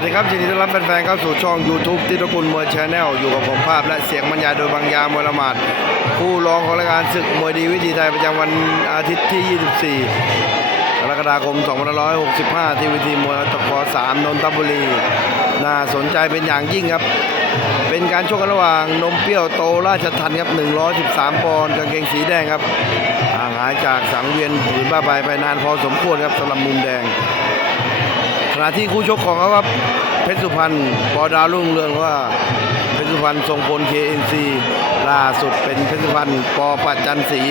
วัสดีครับยินดีต้อนรับแฟนๆเข้าสู่ช่อง YouTube ติตกุลมวยชาแนลอยู่กับผมภาพและเสียงบรรยายโดยบางยามวยละหมาดผู้รองของรายการศึกมวยดีวิธีไทยประจำวันอาทิตย์ที่ 24 กรกฎาคม 2565 ที่วิธีมวยตะกอ3นนทบุรี น่าสนใจเป็นอย่างยิ่งครับ เป็นการชกกันระหว่างนมเปรี้ยวโตราชทันครับ 113 ปอนด์กางเกงสีแดงครับห่างหายจากสังเวียนผืนบ้าใบไปนานพอสมควรครับสำหรับมุมแดง ณะที่คู่ชกของเขาครับเพชรสุพรรณปอดาวรุ่งเรืองว่าเพชรสุพรรณทรงพล KNC ล่าสุดเป็นเพชรสุพรรณปอปัจจันศรี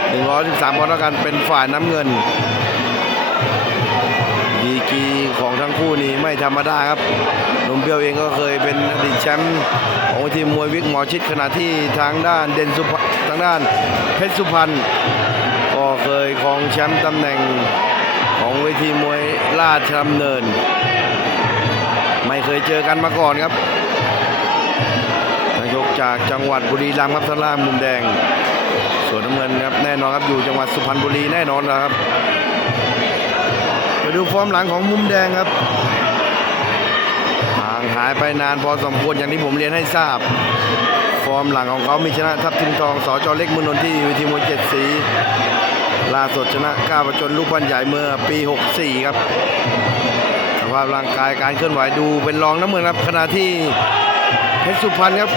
113ปอนด์แล้วกันเป็นฝ่ายน้ำเงิน ดีกีของทั้งคู่นี้ไม่ธรรมดาครับนมเปียวเองก็เคยเป็นอดีตแชมป์ของทีมมวยวิกหมอชิดขณะที่ทางด้านเด่นสุพรรณทางด้านเพชรสุพรรณก็เคยครองแชมป์ตำแหน่ง ของเวทีมวยราชดำเนิน ไม่เคยเจอกันมาก่อนครับนายกจากจังหวัดบุรีรัมย์ครับทางล่างมุมแดง ส่วนน้ำเงินครับแน่นอนครับอยู่จังหวัดสุพรรณบุรีแน่นอนนะครับไปดูฟอร์มหลังของมุมแดงครับห่างหายไปนานพอสมควรอย่างที่ผมเรียนให้ทราบ ฟอร์มหลังของเขามีชนะทัพทิมทองสจเล็กมุนนท์ที่เวทีมวย ล่าสุดชนะก้าวประจนลูกพันใหญ่เมื่อปี 64 ครับ สภาพร่างกายการเคลื่อนไหวดูเป็นรองน้ำเมืองครับขณะที่เพชรสุพรรณครับ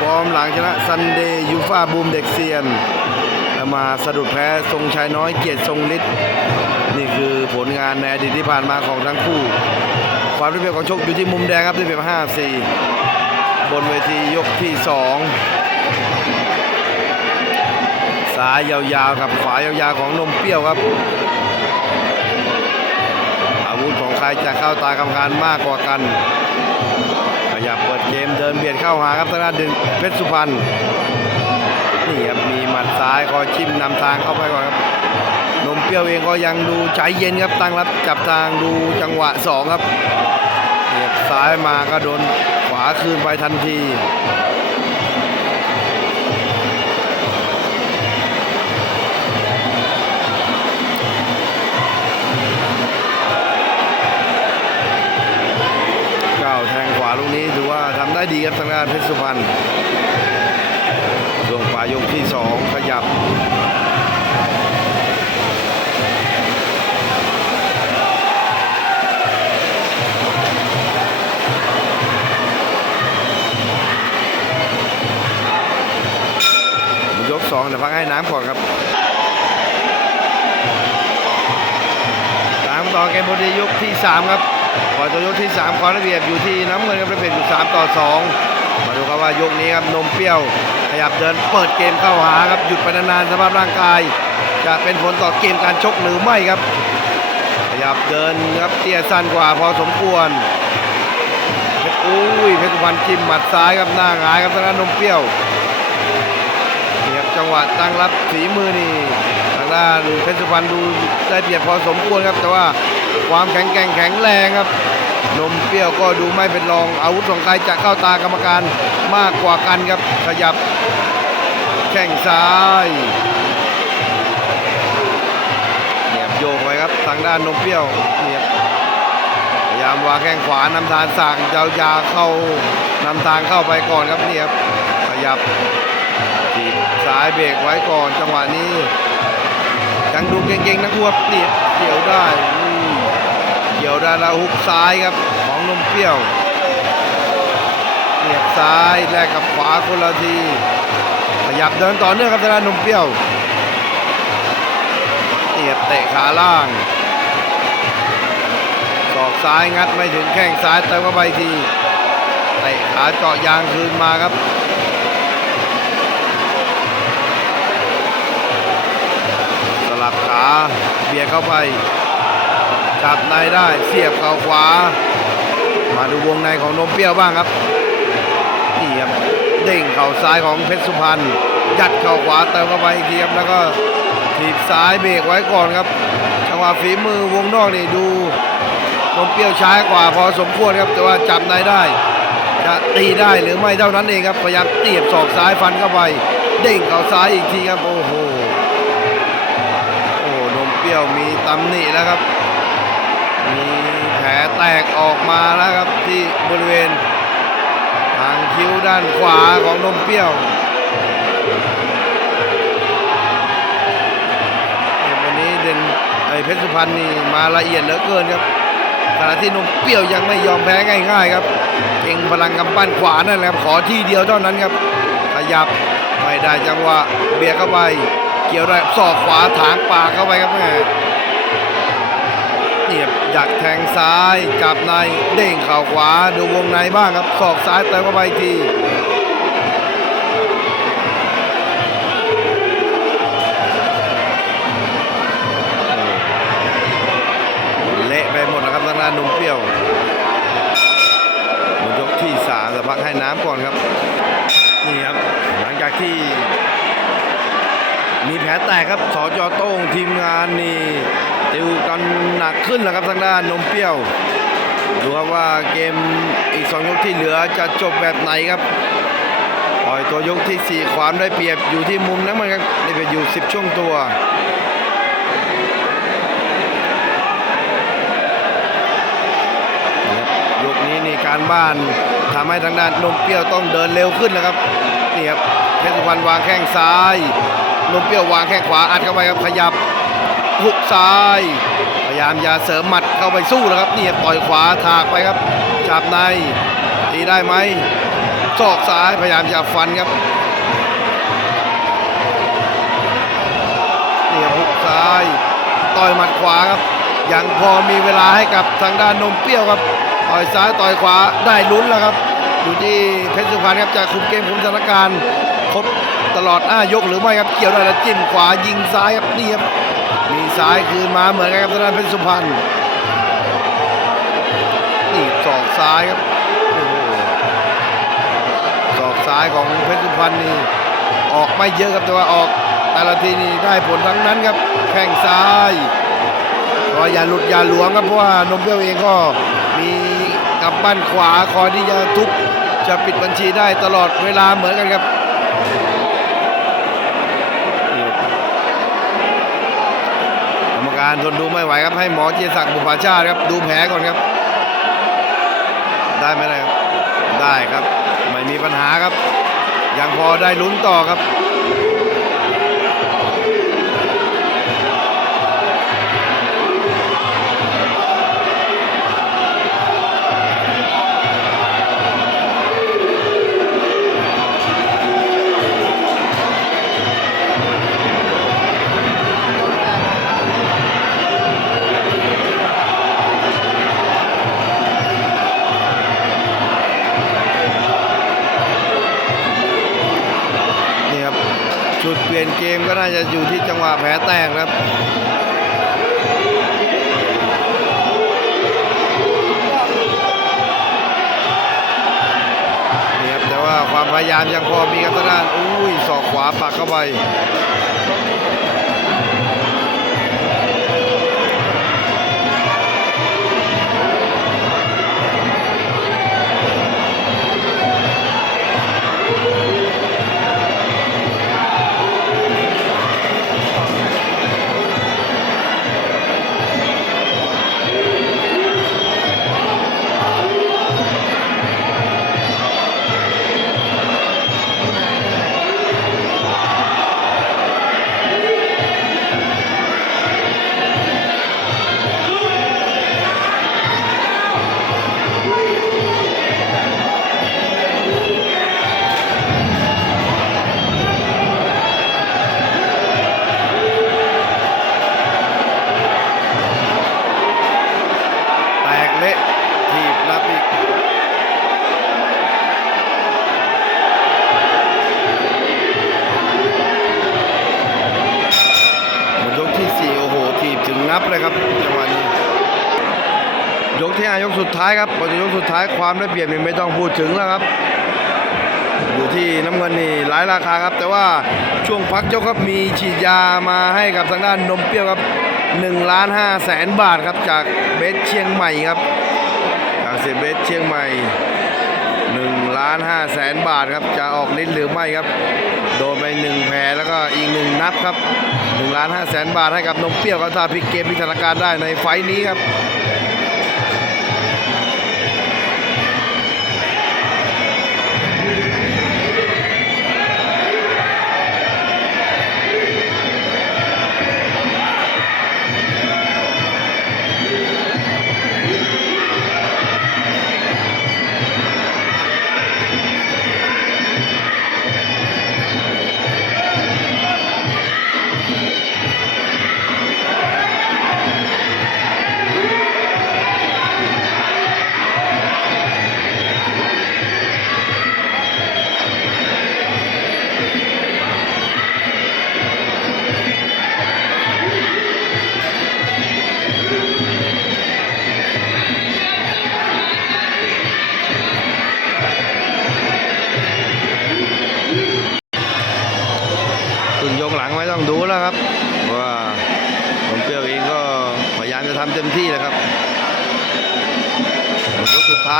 ฟอร์มหลังชนะซันเดย์ยูฟาบูมเด็กเซียนมาสะดุดแพ้ทรงชัยน้อยเกียรติทรงฤทธิ์นี่คือผลงานในอดีตที่ผ่านมาของทั้งคู่ ความได้เปรียบของชกอยู่ที่มุมแดงครับได้เปรียบ 5-4 บนเวทียกที่ 2 ซ้ายยาวๆกับขวายาวๆของนมเปรี้ยวครับ อาวุธของใครจะเข้าตากรรมการมากกว่ากัน ขยับเปิดเกมเดินเบียดเข้าหาครับทางด้านดึงเพชรสุพรรณนี่ครับมีหมัดซ้ายคอยชิมนำทางเข้าไปก่อนครับนมเปรี้ยวเองก็ยังดูใจเย็นครับตั้งรับจับทางดูจังหวะสองครับเหยียบซ้ายมาก็โดนขวาคืนไปทันที ด้ดีครับทางด้านเพชรสุพรรณช่วงปลายยกที่สองขยับยกสองเดี๋ยวพักให้น้ำก่อนครับตามต่อเกมบนยกที่ 3 ครับ ก่อนตัวยกที่ 3 ความระเบียบอยู่ที่น้ำเงินครับระเบียบอยู่3ต่อ 2 มาดูครับว่ายกนี้ครับนมเปรี้ยว ขยับเดินเปิดเกมเข้าหาครับหยุดไปนานๆสภาพร่างกาย จะเป็นผลต่อเกมการชกหรือไม่ครับ ขยับเดินครับเตี้ยสั้นกว่าพอสมควรเพชรอุ้ยเพชรสุพรรณจิ้มหมัดซ้ายครับหน้าหงายครับทางด้านนมเปรี้ยวนี่ครับจังหวะตั้งรับฝีมือนี่ทางด้านเพชรสุพรรณดูได้เปรียบพอสมควรครับแต่ว่า ความแข็งแกร่งแข็งแรงครับนมเปรี้ยวก็ดูไม่เป็นรองอาวุธของใครจะเข้าตากรรมการมากกว่ากันครับ ขยับแข้งซ้ายเหนี่ยโยกไปครับทางด้านนมเปรี้ยวเนี่ยพยายามวางแข้งขวานำทางสั่งยาวๆเข้านำทางเข้าไปก่อนครับเนี่ยครับขยับทีบซ้ายเบรกไว้ก่อนจังหวะนี้ยังดูเก่งๆนะครัวนี่เกี่ยวได้ กี่ยวได้แล้วฮุกซ้ายครับของนมเปรี้ยวเนียบซ้ายแลกกับขวาคนละทีขยับเดินต่อเนื่องครับทางด้านนมเปรี้ยวเนียบเตะขาล่างศอกซ้ายงัดไม่ถึงแข้งซ้ายเติมเข้าไปทีเตะขาเจาะยางคืนมาครับสลับขาเบียดเข้าไป จับในได้เสียบเข่าขวา มาดูวงในของนมเปรี้ยวบ้างครับนี่ครับเด้งเข่าซ้ายของเพชรสุพรรณยัดเข่าขวาเติมเข้าไปอีกทีครับแล้วก็ถีบซ้ายเบรกไว้ก่อนครับจังหวะฝีมือวงนอกนี่ดูนมเปรี้ยวช้ากว่าพอสมควรครับแต่ว่าจับในได้จะตีได้หรือไม่เท่านั้นเองครับพยายามเตียบศอกซ้ายฟันเข้าไป เด้งเข่าซ้ายอีกทีครับโอ้โหโอ้นมเปรี้ยวมีตำหนิแล้วครับ กออกมาแล้วครับที่บริเวณทางคิ้วด้านขวาของนมเปรี้ยววันนี้เด่นไอเพชรสุพรรณนี่มาละเอียดเหลือเกินครับขณะที่นมเปรี้ยวยังไม่ยอมแพ้ง่ายๆครับเก่งพลังกำปั้นขวานั่นแหละครับขอที่เดียวเท่านั้นครับขยับไม่ได้จังหวะเบียดเข้าไป เกี่ยวได้ศอกขวาถางปากเข้าไปครับแม่ เนียบอยากแทงซ้ายจับในเด้งเข่าขวาดูวงในบ้างครับศอกซ้ายเติมเข้าไปอีกทีเละไปหมดนะครับทางด้านนุ่มเปรี้ยวยกที่สามแต่พักให้น้ำก่อนครับนี่ครับหลังจากที่มีแผลแตกครับสจอโต้งทีมงานนี่ ติวกันหนักขึ้นแล้วครับทางด้านนมเปรี้ยวดูครับว่าเกมอีกสองยกที่เหลือจะจบแบบไหนครับปล่อยตัวยกที่ 4 ความได้เปรียบอยู่ที่มุมนั้นเหมือนกันได้เปรียบอยู่ 10 ช่วงตัวยกนี้นี่การบ้านทำให้ทางด้านนมเปรี้ยวต้องเดินเร็วขึ้นนะครับนี่ครับเพชรสุพรรณวางแข้งซ้ายนมเปรี้ยววางแข้งขวาอัดเข้าไปครับขยับ หุกซ้าย พยายามอย่าเสริมหมัดเข้าไปสู้นะครับนี่ต่อยขวาถากไปครับจับในตีได้ไหมศอกซ้ายพยายามจะฟันครับนี่ครับหุกซ้าย ต่อยหมัดขวาครับยังพอมีเวลาให้กับทางด้านนมเปรี้ยวครับต่อยซ้ายต่อยขวาได้ลุ้นแล้วครับ อยู่ที่เพชรสุพรรณครับจะคุมเกมคุมสถานการณ์ครบตลอดอ้ายกหรือไม่ครับเกี่ยวได้แล้วจิ้มขวายิงซ้ายครับนี่ครับ มีซ้ายคืนมาเหมือนกันครับทางด้านเพชรสุพรรณนี่ศอกซ้ายครับโอ้โหศอกซ้ายของเพชรสุพรรณนี่ออกไม่เยอะครับแต่ว่าออกแต่ละทีนี่ได้ผลทั้งนั้นครับแข้งซ้ายก็อย่าหลุดอย่าหลวงครับเพราะว่านมเปรี้ยวเองก็มีกำปั้นขวาคอยที่จะทุบจะปิดบัญชีได้ตลอดเวลาเหมือนกันครับ การทนดูไม่ไหวครับให้หมอเจยศักดิ์บุภาชาติครับดูแผลก่อนครับ ได้ไหมครับได้ครับ ไม่มีปัญหาครับ ยังพอได้ลุ้นต่อครับ น่าจะอยู่ที่จังหวะแผลแตกครับนี่ครับแต่ว่าความพยายามยังพอมีครับทางด้านอุ้ยศอกขวาปักเข้าไป ยกที่ห้ายกสุดท้ายครับพอถึงยกสุดท้ายความได้เปรียบนี่ไม่ต้องพูดถึงแล้วครับ อยู่ที่น้ำเงินนี่หลายราคาครับ แต่ว่าช่วงพักยกครับมีฉีดยามาให้กับทางด้านนมเปรี้ยวครับ1ล้าน5แสนบาทครับจากเบสเชียงใหม่ครับจากเสียเบสเชียงใหม่1ล้าน5แสนบาทครับจะออกฤทธิ์หรือไม่ครับ โดนไปหนึ่งแผลแล้วก็อีกหนึ่งนับครับ1ล้าน5แสนบาทให้กับนมเปรี้ยวครับถ้าพลิกเกมพลิกสถาการณ์ได้ในไฟต์นี้ครับ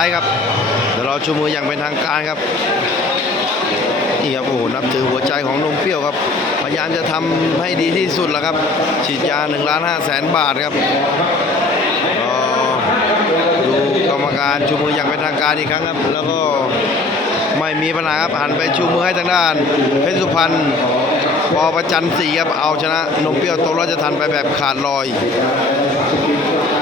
ายครับ เดี๋ยวเราชูมืออย่างเป็นทางการครับ นี่ครับโอ้โหนับถือหัวใจของนมเปรี้ยวครับ พยายามจะทำให้ดีที่สุดแล้วครับ ฉีดยา1ล้าน5แสนบาทครับดูกรรมการชูมืออย่างเป็นทางการอีกครั้งครับ แล้วก็ไม่มีปัญหาครับหันไปชูมือให้ทางด้านเพชรสุพรรณปอประจันศรีครับเอาชนะนมเปรี้ยวโตราชทันไปแบบขาดลอย